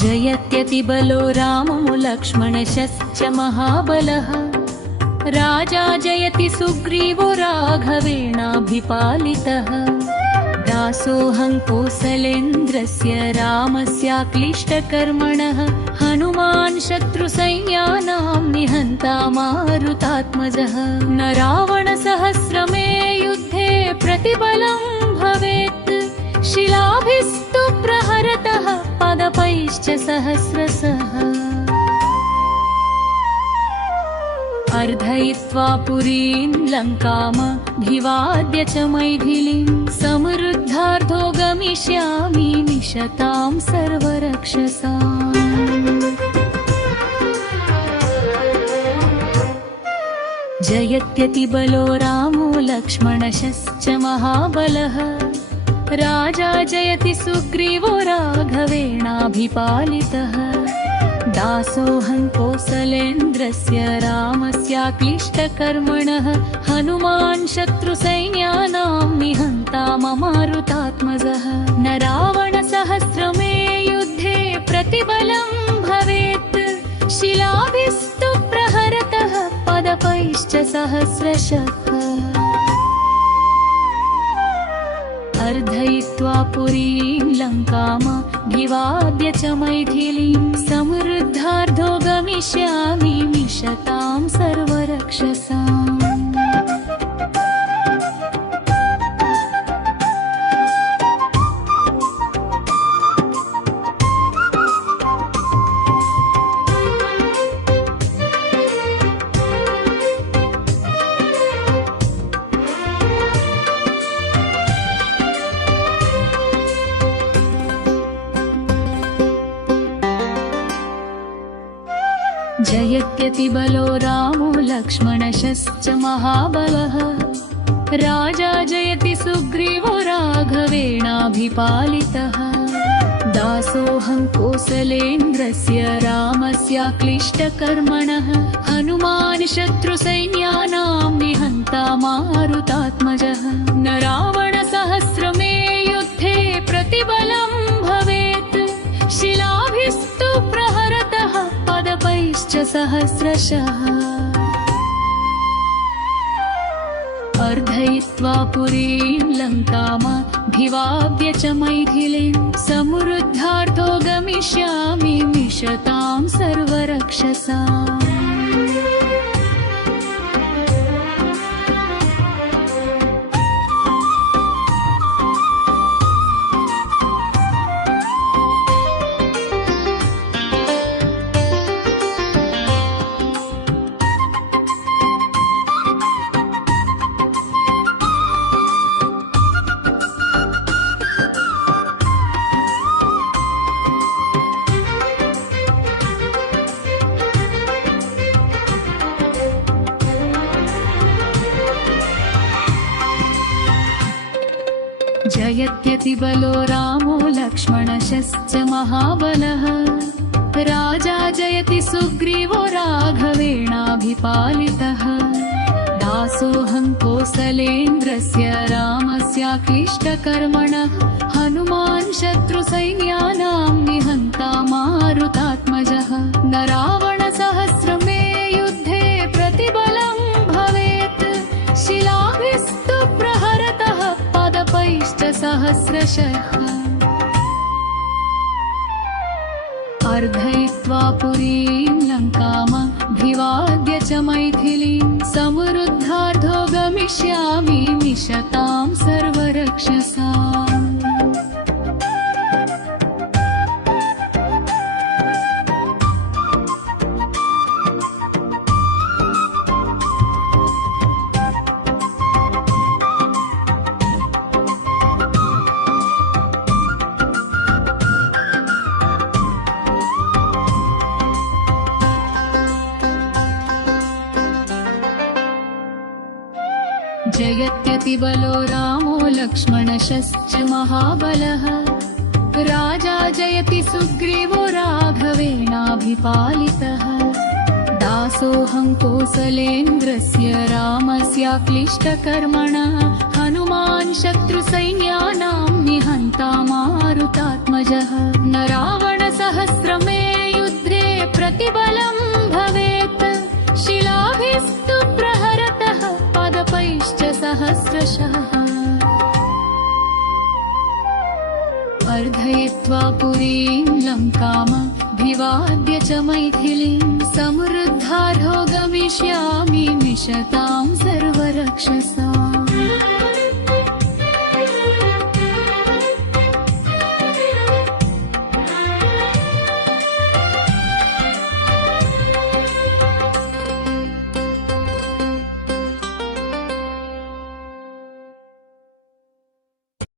जयत्यतिबलो रामो लक्ष्मणश्च महाबलः। राजा जयति सुग्रीवो राघवेणाभिपालितः। दासोऽहं कौसलेन्द्रस्य रामस्याक्लिष्टकर्मणः। हनुमान् शत्रुसैन्यानां निहन्ता मारुतात्मजः। न रावणसहस्रमे युद्धे प्रतिबलं भवेत्। शिलाभिस्तु प्रहरतः पादपैश्च सहस्रशः। अर्धयित्वा पुरीं लङ्कामभिवाद्य च मैथिलीं। समृद्धार्थो गमिष्यामि निशतां सर्वरक्षसाम्। जयत्यतिबलो रामो लक्ष्मणश्च महाबलः। राजा जयति सुग्रीवो राघवेणाभिपालितः। दासोऽहं कौसलेन्द्रस्य रामस्याक्लिष्टकर्मणः। हनुमान् शत्रुसैन्यानां निहन्ता ममारुतात्मजः। न रावणसहस्रमे युद्धे प्रतिबलं भवेत्। शिलाभिस्तु प्रहरतः पादपैश्च सहस्रशः। अर्धयित्वा पुरीं लङ्कामभिवाद्य च मैथिलीं। समृद्धार्थो गमिष्यामि निशतां सर्वरक्षसाम्। जयत्यतिबलो रामो लक्ष्मणश्च महाबलः। राजा जयति सुग्रीवो राघवेणाभिपालितः। दासोऽहं कौसलेन्द्रस्य रामस्याक्लिष्टकर्मणः। हनुमान् शत्रुसैन्यानां निहन्ता मारुतात्मजः। न रावणसहस्रमे युद्धे प्रतिबलं भवेत्। शिलाभिस्तु प्रहरतः पादपैश्च सहस्रशः। अर्धयित्वा पुरीं लङ्कामभिवाद्य च मैथिलीं। समृद्धार्थो गमिष्यामि निशतां सर्वरक्षसाम्। जयत्यतिबलो रामो लक्ष्मणश्च महाबलः। राजा जयति सुग्रीवो राघवेणाभिपालितः। दासोऽहं कौसलेन्द्रस्य रामस्याक्लिष्टकर्मणः। हनुमान् शत्रुसैन्यानां निहन्ता मारुतात्मजः। न रावणसहस्रमे युद्धे प्रतिबलं भवेत्। शिलाभिस्तु प्रहरतः पादपैश्च सहस्रशः। अर्धयित्वा पुरीं लङ्कामभिवाद्य च मैथिलीं। समृद्धार्थो गमिष्यामि निशतां सर्वरक्षसाम्। जयत्यतिबलो रामो लक्ष्मणश्च महाबलः। राजा जयति सुग्रीवो राघवेणाभिपालितः। दासोऽहं कौसलेन्द्रस्य रामस्याक्लिष्टकर्मणः। हनुमान् शत्रुसैन्यानां निहन्ता मारुतात्मजः। मारुतात्मजः न रावणसहस्रमे युद्धे प्रतिबलं भवेत् शिलाभिस्तु प्रहरतः पादपैश्च सहस्रशः अर्धयित्वा पुरीं लङ्कामभिवाद्य च मैथिलीं समृद्धार्हो गमिष्यामि निशतां सर्वरक्षसा